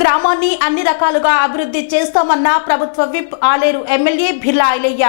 గ్రామాన్ని అన్ని రకాలుగా అభివృద్ధి చేస్తామన్న ప్రభుత్వ విప్ ఆలేరు ఎమ్మెల్యే బిర్లా ఐలయ్య.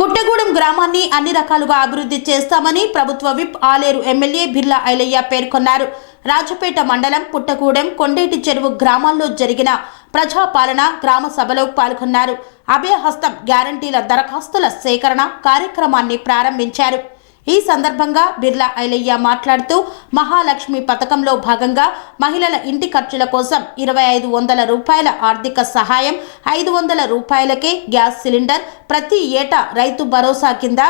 పుట్టగూడెం గ్రామాన్ని అన్ని రకాలుగా అభివృద్ధి చేస్తామని ప్రభుత్వ విప్ ఆలేరు ఎమ్మెల్యే బిర్లా ఐలయ్య పేర్కొన్నారు. రాజపేట మండలం పుట్టగూడెం కొండేటి చెరువు గ్రామాల్లో జరిగిన ప్రజాపాలన గ్రామ సభలో పాల్గొన్నారు. అభయహస్తం గ్యారంటీల దరఖాస్తుల సేకరణ కార్యక్రమాన్ని ప్రారంభించారు. ఈ సందర్భంగా బిర్లా ఐలయ్య మాట్లాడుతూ మహాలక్ష్మి పథకంలో భాగంగా మహిళల ఇంటి ఖర్చుల కోసం 2500 రూపాయల ఆర్థిక సహాయం, 500 రూపాయలకే గ్యాస్ సిలిండర్, ప్రతి ఏటా రైతు భరోసా కింద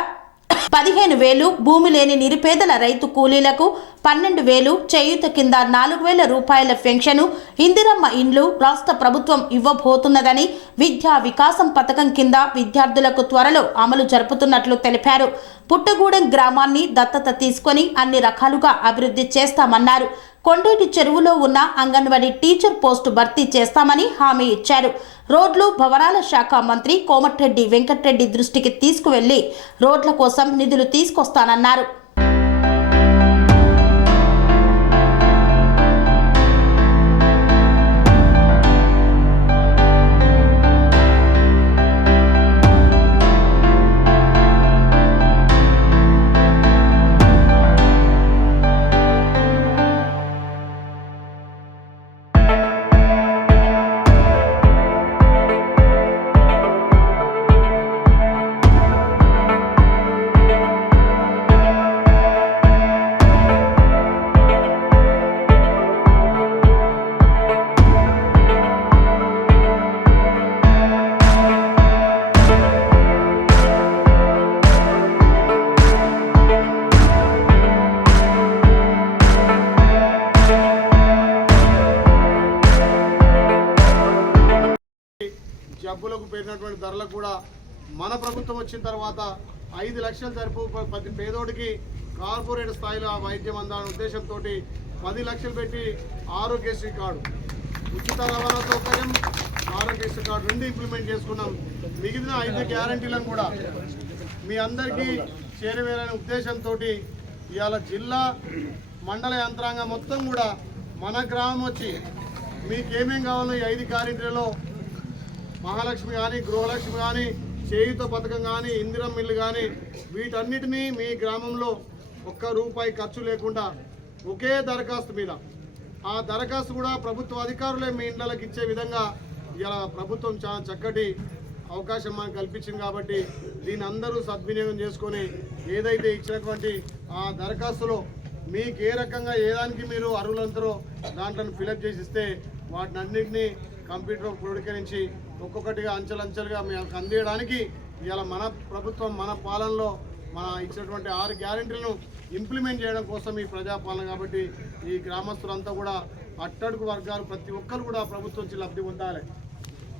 15,000, భూమి లేని నిరుపేదల రైతు కూలీలకు 12,000, చేయూత కింద 4,000 రూపాయల పెన్షను, ఇందిరమ్మ ఇండ్లు రాష్ట్ర ప్రభుత్వం ఇవ్వబోతున్నదని, విద్యా వికాసం పథకం కింద విద్యార్థులకు త్వరలో అమలు జరుపుతున్నట్లు తెలిపారు. పుట్టగూడెం గ్రామాన్ని దత్తత తీసుకొని అన్ని రకాలుగా అభివృద్ధి చేస్తామన్నారు. కొండేటి చెరువులో ఉన్న అంగన్వాడీ టీచర్ పోస్టు భర్తీ చేస్తామని హామీ ఇచ్చారు. రోడ్లు భవనాల శాఖ మంత్రి కోమటిరెడ్డి వెంకటరెడ్డి దృష్టికి తీసుకువెళ్లి రోడ్ల కోసం నిధులు తీసుకొస్తానన్నారు. జబ్బులకు పెరిగినటువంటి ధరలకు కూడా మన ప్రభుత్వం వచ్చిన తర్వాత 5 లక్షలు సరిపు ప్రతి పేదోడికి కార్పొరేట్ స్థాయిలో ఆ వైద్యం అందాలనే ఉద్దేశంతో 10 లక్షలు పెట్టి ఆరోగ్యశ్రీ కార్డు, ఉచిత రవాణా సౌకర్యం, ఆరోగ్యశ్రీ కార్డు 2 ఇంప్లిమెంట్ చేసుకున్నాం. మిగిలిన 5 గ్యారంటీలను కూడా మీ అందరికీ చేరవేయాలనే ఉద్దేశంతో ఇవాళ జిల్లా మండల యంత్రాంగం మొత్తం కూడా మన గ్రామం వచ్చి మీకేమేం కావాలో ఈ 5 గ్యారంటీలలో మహాలక్ష్మి కానీ, గృహలక్ష్మి కానీ, చేయూత పథకం కానీ, ఇందిరమ్మ ఇల్లు కానీ వీటన్నిటినీ మీ గ్రామంలో ₹1 ఖర్చు లేకుండా ఒకే దరఖాస్తు మీద, ఆ దరఖాస్తు కూడా ప్రభుత్వ అధికారులే మీ ఇండ్లకి ఇచ్చే విధంగా ఇలా ప్రభుత్వం చాలా చక్కటి అవకాశం మనకు కల్పించింది. కాబట్టి దీన్ని అందరూ సద్వినియోగం చేసుకొని ఏదైతే ఇచ్చినటువంటి ఆ దరఖాస్తులో మీకు ఏ రకంగా ఏదానికి మీరు అర్హులందరో దాంట్లో ఫిలప్ చేసి ఇస్తే వాటిని అన్నింటినీ కంప్యూటర్ క్రోడీకరించి ఒక్కొక్కటిగా అంచెలంచెలుగా మీకు అందించడానికి ఇవాళ మన ప్రభుత్వం మన పాలనలో మన ఇచ్చినటువంటి 6 గ్యారెంటీలను ఇంప్లిమెంట్ చేయడం కోసం ఈ ప్రజాపాలన. కాబట్టి ఈ గ్రామస్తులంతా కూడా అట్టడుగు వర్గాలు ప్రతి ఒక్కరు కూడా ప్రభుత్వం నుంచి లబ్ధి పొందాలి.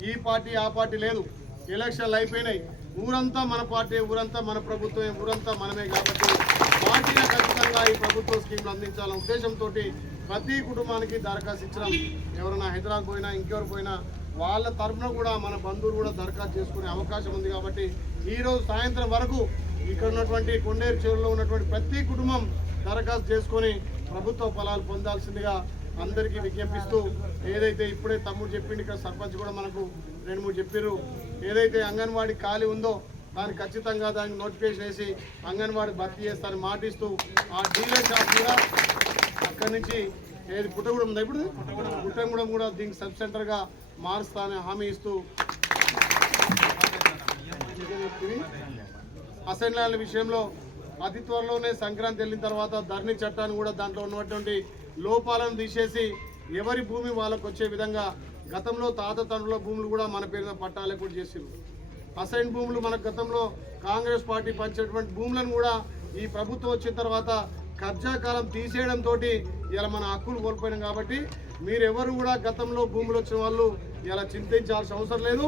ఈ పార్టీ ఆ పార్టీ లేదు, ఎలక్షన్లు అయిపోయినాయి, ఊరంతా మన పార్టీ, ఊరంతా మన ప్రభుత్వమే, ఊరంతా మనమే. కాబట్టి పార్టీని ఖచ్చితంగా ఈ ప్రభుత్వ స్కీమ్లు అందించాలనే ఉద్దేశంతో ప్రతి కుటుంబానికి దరఖాస్తు ఇచ్చడం, ఎవరైనా హైదరాబాద్ పోయినా ఇంకెవరు పోయినా వాళ్ళ తరఫున కూడా మన బంధువులు కూడా దరఖాస్తు చేసుకునే అవకాశం ఉంది. కాబట్టి ఈరోజు సాయంత్రం వరకు ఇక్కడ ఉన్నటువంటి కొండేరు చెరువులో ఉన్నటువంటి ప్రతి కుటుంబం దరఖాస్తు చేసుకొని ప్రభుత్వ ఫలాలు పొందాల్సిందిగా అందరికీ విజ్ఞప్తిస్తూ, ఏదైతే ఇప్పుడే తమ్ముడు చెప్పిండు, ఇక్కడ సర్పంచ్ కూడా మనకు 2-3 చెప్పారు, ఏదైతే అంగన్వాడీ ఖాళీ ఉందో దాన్ని ఖచ్చితంగా దానికి నోటిఫికేషన్ వేసి అంగన్వాడీ భర్తీ చేస్తానని మాటిస్తూ ఆ డీలర్ షాప్ కూడా అక్కడి నుంచి ఏది పుట్టగూడెం ఉందా, ఇప్పుడు పుట్టగూడెం కూడా దీనికి సబ్ సెంటర్గా మారుస్తానని హామీ ఇస్తూ, అసెంబ్లీ విషయంలో అతి త్వరలోనే సంక్రాంతి వెళ్ళిన తర్వాత ధరణి చట్టాన్ని కూడా దాంట్లో ఉన్నటువంటి లోపాలను తీసేసి ఎవరి భూమి వాళ్ళకు వచ్చే విధంగా గతంలో తాత తండ్రుల భూములు కూడా మన పేరున పట్టాలే కూడా చేసారు. అసైన్ భూములు మన గతంలో కాంగ్రెస్ పార్టీ పంచేటువంటి భూములను కూడా ఈ ప్రభుత్వం వచ్చిన తర్వాత కబ్జా కాలం తీసేయడంతో ఇలా మన హక్కులు కోల్పోయినాం. కాబట్టి మీరెవరు కూడా గతంలో భూములు వచ్చిన వాళ్ళు ఇలా చింతించాల్సిన అవసరం లేదు.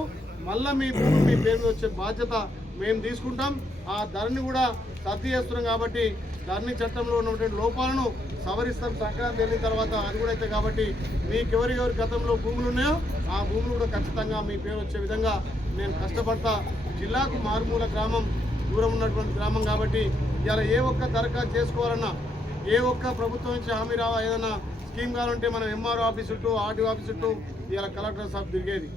మళ్ళీ మీ భూములు మీ పేరు మీద వచ్చే బాధ్యత మేము తీసుకుంటాం. ఆ ధరని కూడా రద్దు చేస్తున్నాం. కాబట్టి ధరణి చట్టంలో ఉన్నటువంటి లోపాలను సవరిస్తాం సంక్రాంతి వెళ్ళిన తర్వాత, అది కూడా అయితే. కాబట్టి మీకెవరి గతంలో భూములు ఉన్నాయో ఆ భూములు కూడా ఖచ్చితంగా మీ పేరు వచ్చే విధంగా నేను కష్టపడతా. జిల్లాకు మారుమూల గ్రామం, దూరం ఉన్నటువంటి గ్రామం కాబట్టి ఇలా ఏ ఒక్క దరఖాస్తు చేసుకోవాలన్నా, ఏ ఒక్క ప్రభుత్వం నుంచి హామీ ఏదైనా స్కీమ్ కావాలంటే మనం ఎంఆర్ఓ ఆఫీస్ చుట్టూ ఆర్టీఓ ఆఫీస్ చుట్టూ ఇవాళ కలెక్టర్ సాబ్ తిరిగేది.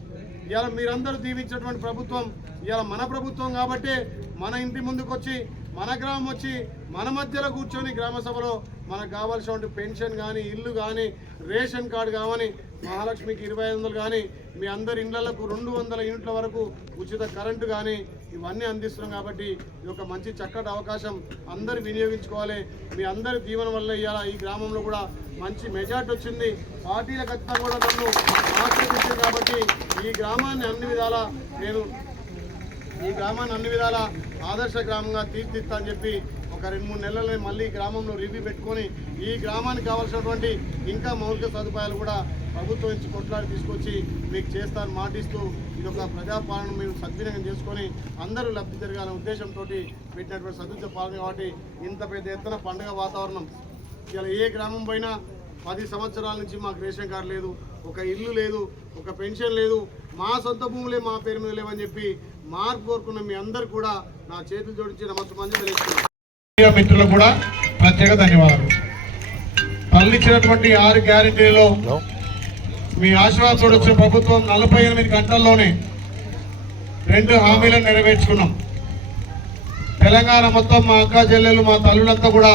ఇవాళ మీరందరూ దీవించేటువంటి ప్రభుత్వం ఇవాళ మన ప్రభుత్వం కాబట్టి మన ఇంటి ముందుకు వచ్చి మన గ్రామం వచ్చి మన మధ్యలో కూర్చొని గ్రామ సభలో మనకు కావాల్సినటువంటి పెన్షన్ కానీ ఇల్లు కానీ రేషన్ కార్డు కావని మహాలక్ష్మికి 2500 కానీ మీ అందరి ఇళ్లకు 200 యూనిట్ల వరకు ఉచిత కరెంటు కానీ ఇవన్నీ అందిస్తున్నాం. కాబట్టి ఇది ఒక మంచి చక్కటి అవకాశం, అందరూ వినియోగించుకోవాలి. మీ అందరి దీవెన వల్ల ఇవాళ ఈ గ్రామంలో కూడా మంచి మెజార్టీ వచ్చింది. పార్టీల ఖచ్చితంగా కూడా నన్ను ఆశీర్వదించింది. కాబట్టి ఈ గ్రామాన్ని అన్ని విధాల ఆదర్శ గ్రామంగా తీర్చిదిద్దా అని చెప్పి ఒక 2-3 నెలలే మళ్ళీ గ్రామంలో రివ్యూ పెట్టుకొని ఈ గ్రామానికి కావాల్సినటువంటి ఇంకా మౌలిక సదుపాయాలు కూడా ప్రభుత్వం నుంచి కొట్లాడి తీసుకొచ్చి మీకు చేస్తాను మాటిస్తూ ఇది ఒక ప్రజాపాలన మీరు సద్వినియోగం చేసుకొని అందరూ లబ్ధి జరగాలనే ఉద్దేశంతో పెట్టినటువంటి సదుద్ద పాలన. కాబట్టి ఇంత పెద్ద ఎత్తున పండుగ వాతావరణం. ఇలా ఏ గ్రామం పోయినా 10 సంవత్సరాల నుంచి మాకు రేషన్ కార్డు లేదు, ఒక ఇల్లు లేదు, ఒక పెన్షన్ లేదు, మా సొంత భూములే మా పేరు మీద లేవని చెప్పి మార్పు కోరుకున్న మీ అందరు కూడా నా చేతులు జోడించి నమస్కారం తెలియజేస్తున్నాను. మిత్రులకు కూడా ప్రత్యేక ధన్యవాదాలు. పల్లిచ్చినటువంటి 6 గ్యారెంటీలలో మీ ఆశీర్వాదంతో వచ్చిన ప్రభుత్వం 48 గంటల్లోనే 2 హామీలను నెరవేర్చుకున్నాం. తెలంగాణ మొత్తం మా అక్క చెల్లెలు మా తల్లులంతా కూడా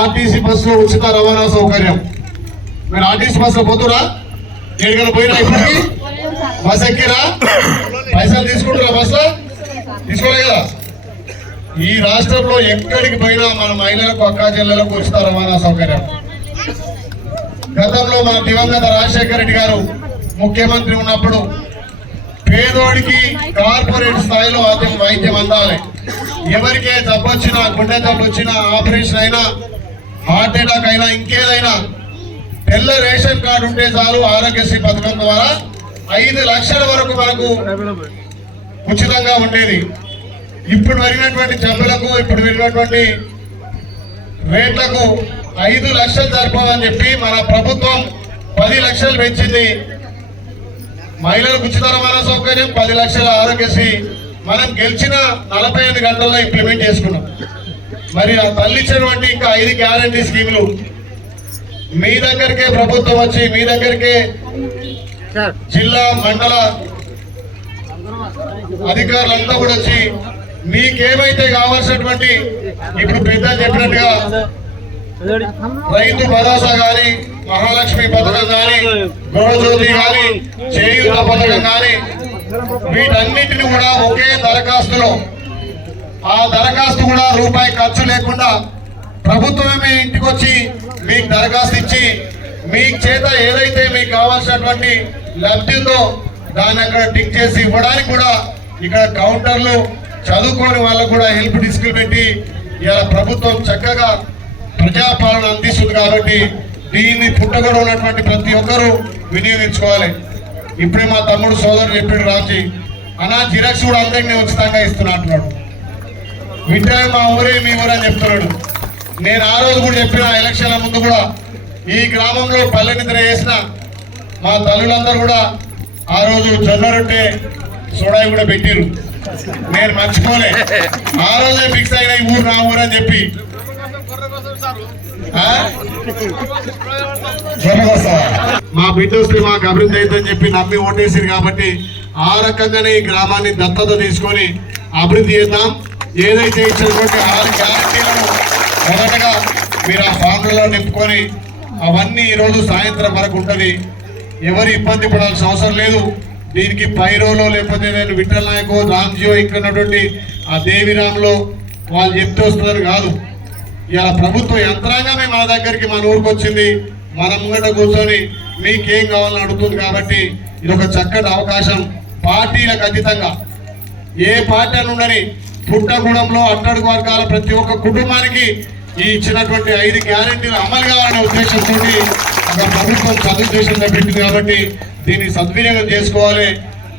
ఆర్టీసీ బస్సులో ఉచిత రవాణా సౌకర్యం. మీరు ఆర్టీసీ బస్సులో పోతురా? ఎక్కడికైనా పోయినా ఇప్పటికి బస్ ఎక్కిరా? పైసలు తీసుకుంటారా? బస్సులో తీసుకోలే కదా. ఈ రాష్ట్రంలో ఎక్కడికి పోయినా మన మహిళలకు అక్క చెల్లెలకు ఉచిత రవాణా సౌకర్యం. గతంలో మన దివంగత రాజశేఖర రెడ్డి గారు ముఖ్యమంత్రి ఉన్నప్పుడు పేదోడికి కార్పొరేట్ స్థాయిలో వైద్యం అందాలి. ఎవరికే జబ్బు వచ్చినా, గుండె జబ్బు వచ్చినా, ఆపరేషన్ అయినా, హార్ట్ అటాక్ అయినా, ఇంకేదైనా తెల్ల రేషన్ కార్డు ఉంటే చాలు. ఆరోగ్యశ్రీ పథకం ద్వారా 5 లక్షల వరకు మనకు ఉచితంగా ఉండేది. ఇప్పుడు పెరిగినటువంటి జబ్బులకు, ఇప్పుడు పెరిగినటువంటి రేట్లకు 5 లక్షలు సరిపోదని చెప్పి మన ప్రభుత్వం 10 లక్షలు పెంచింది. మహిళలకు ఉచిత రవాణా సౌకర్యం, 10 లక్షల ఆరోగ్యశ్రీ మనం గెలిచిన 48 గంటల్లో ఇంప్లిమెంట్ చేసుకున్నాం. మరి ఆ తల్లిచ్చినటువంటి ఇంకా 5 గ్యారంటీ స్కీములు మీ దగ్గరికే ప్రభుత్వం వచ్చి, మీ దగ్గరికే జిల్లా మండల అధికారులంతా కూడా వచ్చి మీకేమైతే కావాల్సినటువంటి ఇప్పుడు పెద్ద చెప్పినట్టుగా రైతు భరోసా గాని, మహాలక్ష్మి పథకం గాని, గృహజ్యోతి గాని, చేయూత పథకం గాని వీటన్నిటిని కూడా ఒకే దరఖాస్తులో, ఆ దరఖాస్తు కూడా రూపాయి ఖర్చు లేకుండా ప్రభుత్వమే ఇంటికి వచ్చి మీకు దరఖాస్తు ఇచ్చి మీకు చేత ఏదైతే మీకు కావాల్సినటువంటి లబ్ధితో దాన్ని అక్కడ టిక్ చేసి ఇవ్వడానికి కూడా ఇక్కడ కౌంటర్లు చదువుకోని వాళ్ళకు కూడా హెల్ప్ డిస్కులు పెట్టి ఇలా ప్రభుత్వం చక్కగా ప్రజాపాలన అందిస్తుంది. కాబట్టి దీన్ని పుట్టగొడ ఉన్నటువంటి ప్రతి ఒక్కరూ వినియోగించుకోవాలి. ఇప్పుడే మా తమ్ముడు సోదరుడు చెప్పాడు రాజీ అన్నా, జిరాక్స్ కూడా అందరినీ ఉచితంగా ఇస్తున్నా అంటున్నాడు. వింటనే మా ఊరే మీ ఊరే అని చెప్తున్నాడు. నేను ఆ రోజు కూడా చెప్పిన ఎలక్షన్ల ముందు కూడా ఈ గ్రామంలో పల్లె నిద్ర చేసిన మా తల్లులందరూ కూడా ఆ రోజు జొన్న రొట్టె సోడాయి కూడా పెట్టిరు. నేను మర్చిపోలే. ఆ రోజే ఫిక్స్ అయిన ఈ ఊరు నా ఊరు అని చెప్పి. మా బిడ్డ వస్తే మాకు అభివృద్ధి అవుతుందని చెప్పి నమ్మి ఓటేసారు. కాబట్టి ఆ రకంగానే ఈ గ్రామాన్ని దత్తత తీసుకొని అభివృద్ధి చేద్దాం. ఏదైతే ఇచ్చినటువంటి 6 గ్యారెంటీలను మొదటగా మీరు ఆ ఫామ్లలో నింపుకొని అవన్నీ ఈరోజు సాయంత్రం వరకు ఉంటుంది. ఎవరు ఇబ్బంది పడాల్సిన అవసరం లేదు. దీనికి పైరోలో లేకపోతే నేను విఠల్ నాయకో, రామ్జియో ఇక్కడ ఉన్నటువంటి ఆ దేవిరామ్లో వాళ్ళు చెప్తే వస్తుందని కాదు. ఇలా ప్రభుత్వ యంత్రాంగమే మన దగ్గరికి, మన ఊరికి వచ్చింది. మన ముంగట కూర్చొని మీకేం కావాలని అడుగుతుంది. కాబట్టి ఇది ఒక చక్కటి అవకాశం. పార్టీలకు అతీతంగా ఏ పార్టీ అని ఉండని పుట్టగూడెంలో అట్టడుగు వర్గాల ప్రతి ఒక్క కుటుంబానికి ఈ ఇచ్చినటువంటి 5 గ్యారెంటీలు అమలు కావాలనే ఉద్దేశంతో ఒక ప్రభుత్వం సదుద్దేశంతో పెట్టింది. కాబట్టి దీన్ని సద్వినియోగం చేసుకోవాలి.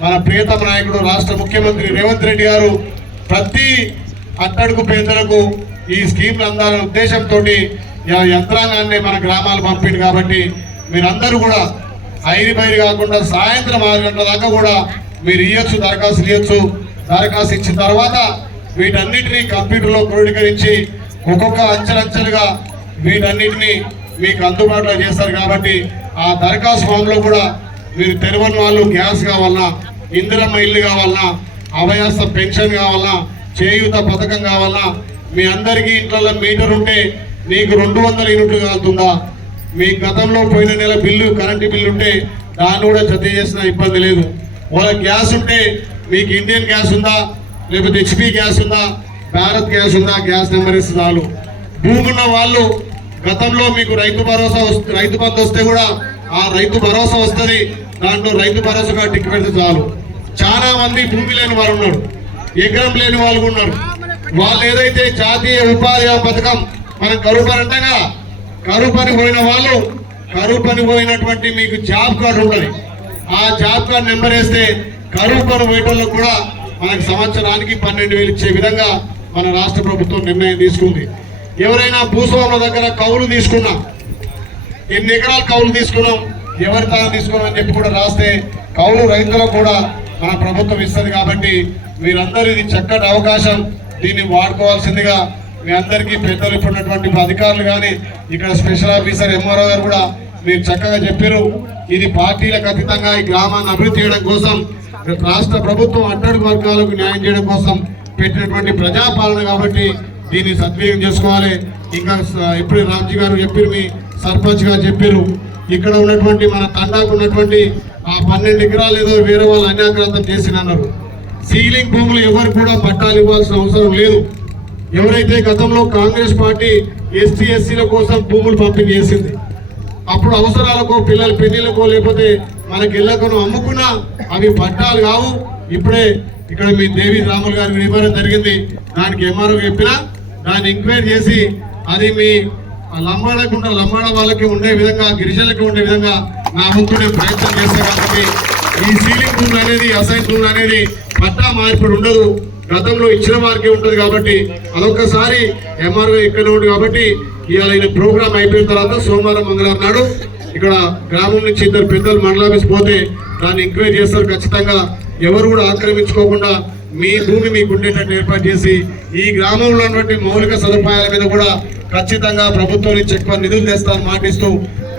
మన ప్రియతమ నాయకుడు రాష్ట్ర ముఖ్యమంత్రి రేవంత్ రెడ్డి గారు ప్రతి అట్టడుగు పేదలకు ఈ స్కీమ్లు అందాలనే ఉద్దేశంతో యంత్రాంగాన్ని మన గ్రామాలు పంపింది. కాబట్టి మీరందరూ కూడా ఐరి కాకుండా సాయంత్రం 6 గంటల దాకా కూడా మీరు ఇవ్వచ్చు, దరఖాస్తులు ఇవ్వచ్చు. దరఖాస్తు ఇచ్చిన తర్వాత వీటన్నిటినీ కంప్యూటర్లో క్రోడీకరించి ఒక్కొక్క అంచెలంచెలుగా వీటన్నిటినీ మీకు అందుబాటులో చేస్తారు. కాబట్టి ఆ దరఖాస్తు ఫామ్లో కూడా మీరు తెలవని వాళ్ళు గ్యాస్ కావాలన్నా, ఇందిరమ్మ ఇల్లు కావాలన్నా, అభయాస పెన్షన్ కావాలన్నా, చేయూత పథకం కావాలన్నా, మీ అందరికీ ఇంట్లో మీటర్ ఉంటే నీకు 200 యూనిట్లు కాలుతుందా, మీ గతంలో పోయిన నెల బిల్లు కరెంటు బిల్లు ఉంటే దాన్ని కూడా జత చేసిన ఇబ్బంది లేదు. వాళ్ళ గ్యాస్ ఉంటే మీకు ఇండియన్ గ్యాస్ ఉందా, లేకపోతే హెచ్పి గ్యాస్ ఉందా, భారత్ గ్యాస్ ఉందా, గ్యాస్ నెంబర్ ఇస్తే చాలు. భూమి ఉన్న వాళ్ళు గతంలో మీకు రైతు బంధు వస్తే కూడా ఆ రైతు భరోసా వస్తుంది, దాంట్లో రైతు భరోసాగా టిక్ పెడితే చాలు. చాలా మంది భూమి లేని వాళ్ళు ఉన్నారు, ఎకరం లేని వాళ్ళు ఉన్నారు. వాళ్ళు ఏదైతే జాతీయ ఉపాధి పథకం మనం కరువు పని అంటాం కదా, కరువు పని పోయిన వాళ్ళు, కరువు పని పోయినటువంటి మీకు జాబ్ కార్డు ఉంటుంది. ఆ జాబ్ కార్డు నెంబర్ వేస్తే కరువు పని పోయేటోళ్ళకు కూడా మనకి సంవత్సరానికి 12,000 ఇచ్చే విధంగా మన రాష్ట్ర ప్రభుత్వం నిర్ణయం తీసుకుంది. ఎవరైనా భూస్వాముల దగ్గర కౌలు తీసుకున్నా, ఎన్ని ఎకరాలు కౌలు తీసుకున్నాం, ఎవరి తాను తీసుకున్నాం అని చెప్పి కూడా రాస్తే కౌలు రైతులకు కూడా మన ప్రభుత్వం ఇస్తుంది. కాబట్టి మీరందరూ ఇది చక్కటి అవకాశం, దీన్ని వాడుకోవాల్సిందిగా మీ అందరికీ పెద్దలు ఇప్పుడున్నటువంటి అధికారులు కానీ ఇక్కడ స్పెషల్ ఆఫీసర్ ఎంఆర్ఓ గారు కూడా మీరు చక్కగా చెప్పారు. ఇది పార్టీలకు అతీతంగా ఈ గ్రామాన్ని అభివృద్ధి చేయడం కోసం, రాష్ట్ర ప్రభుత్వం అట్టడుగు వర్గాలకు న్యాయం చేయడం కోసం పెట్టినటువంటి ప్రజాపాలన. కాబట్టి దీన్ని సద్వినియోగం చేసుకోవాలి. ఇంకా ఇప్పుడు రామ్జీ గారు చెప్పారు, మీ సర్పంచ్ గారు చెప్పారు, ఇక్కడ ఉన్నటువంటి మన తండాకు ఉన్నటువంటి ఆ 12 ఎకరాలు ఏదో వేరే వాళ్ళు అన్యాక్రాంతం చేసినన్నారు. సీలింగ్ భూములు ఎవరు కూడా పట్టాలు ఇవ్వాల్సిన అవసరం లేదు. ఎవరైతే గతంలో కాంగ్రెస్ పార్టీ ఎస్టీ ఎస్సీల కోసం భూములు పంపిణీ చేసింది, అప్పుడు అవసరాలకో పిల్లల పెళ్లిళ్ళకో లేకపోతే మనకి ఇళ్లకును అమ్ముకున్నా అవి పట్టాలు కావు. ఇప్పుడే ఇక్కడ మీ దేవి రాములు గారికి ఇవ్వడం జరిగింది. దానికి ఎంఆర్ఓ చెప్పినా దాన్ని ఎంక్వైరీ చేసి అది మీ లంబాడ వాళ్ళకి ఉండే విధంగా, గిరిజనులకి ఉండే విధంగా నా వంతు నేను ప్రయత్నం చేస్తాను. కాబట్టి ఈ సీలింగ్ భూములు అనేది, అసైన్ భూములు అనేది పట్టా మార్పిడి ఉండదు, గతంలో ఇచ్చిన వారికి ఉంటుంది. కాబట్టి అదొక్కసారి ఎంఆర్ఓ ఇక్కడ ఉంది. కాబట్టి ఇవాళ ఈ ప్రోగ్రామ్ అయిపోయిన తర్వాత సోమవారం మంగళవారం నాడు ఇక్కడ గ్రామం నుంచి 2 పెద్దలు మండలాఫీస్ పోతే దాన్ని ఎంక్వైరీ చేస్తారు. ఖచ్చితంగా ఎవరు కూడా ఆక్రమించుకోకుండా మీ భూమి మీకు ఉండేటట్టు ఏర్పాటు చేసి ఈ గ్రామంలో ఉన్నటువంటి మౌలిక సదుపాయాల మీద కూడా ఖచ్చితంగా ప్రభుత్వం నుంచి ఎక్కువ నిధులు తెస్తాను మాటిస్తూ,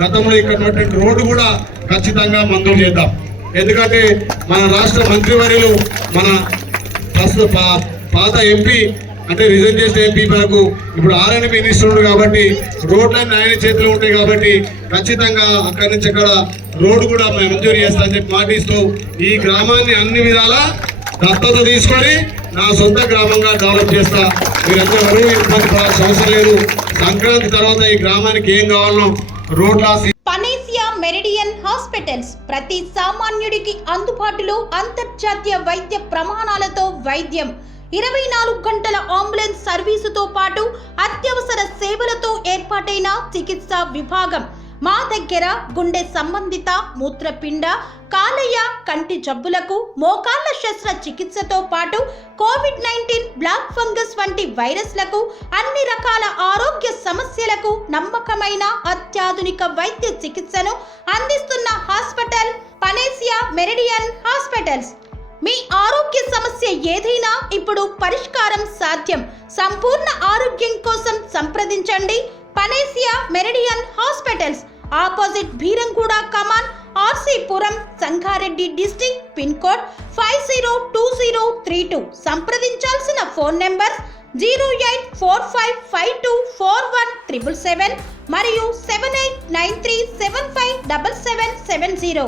గతంలో ఇక్కడ ఉన్నటువంటి రోడ్డు కూడా ఖచ్చితంగా మంజూరు చేద్దాం. ఎందుకంటే మన రాష్ట్ర మంత్రివర్యులు, మన పాత ఎంపీ అంటే రిజైన్ చేసిన ఎంపీ మనకు ఇప్పుడు ఆర్ఎండ్బి మినిస్టర్ కాబట్టి రోడ్లన్నీ ఆయన చేతిలో ఉంటాయి. కాబట్టి ఖచ్చితంగా అక్కడి నుంచి అక్కడ రోడ్డు కూడా మంజూరు చేస్తా అని చెప్పి మాటిస్తూ ఈ గ్రామాన్ని అన్ని విధాలా దత్తత తీసుకొని నా సొంత గ్రామంగా డెవలప్ చేస్తా. మీరందరూ ఇబ్బంది పడాల్సిన అవసరం లేదు. సంక్రాంతి తర్వాత ఈ గ్రామానికి ఏం కావాలో రోడ్ల పనేసియా మెరిడియన్ హాస్పిటల్స్ ప్రతి సామాన్యుడికి అందుబాటులో అంతర్జాతీయ వైద్య ప్రమాణాలతో వైద్యం, 24 గంటల అంబులెన్స్ సర్వీసుతో పాటు అత్యవసర సేవలతో ఏర్పాటైన చికిత్సా విభాగం. మా దగ్గర గుండె సంబంధిత, మూత్రపిండ, కాలేయ, కంటి జబ్బులకు, మోకాళ్ల శస్త్ర చికిత్సతో పాటు కోవిడ్-19, బ్లాక్ ఫంగస్ వంటి వైరస్లకు, అన్ని రకాల ఆరోగ్య సమస్యలకు నమ్మకమైన అత్యాధునిక వైద్య చికిత్సను అందిస్తున్న హాస్పిటల్ పనేసియా మెరిడియన్ హాస్పిటల్స్. మీ ఆరోగ్య సమస్య ఏదైనా ఇప్పుడు పరిష్కారం సాధ్యం. సంపూర్ణ ఆరోగ్యం కోసం సంప్రదించండి Panacea Meridian hospitals, opposite Bheeramguda Kaman, RC Puram, Sangareddy district, pin code 502032. సంప్రదించాల్సిన ఫోన్ నెంబర్ 0845524177 మరియు 7893757770.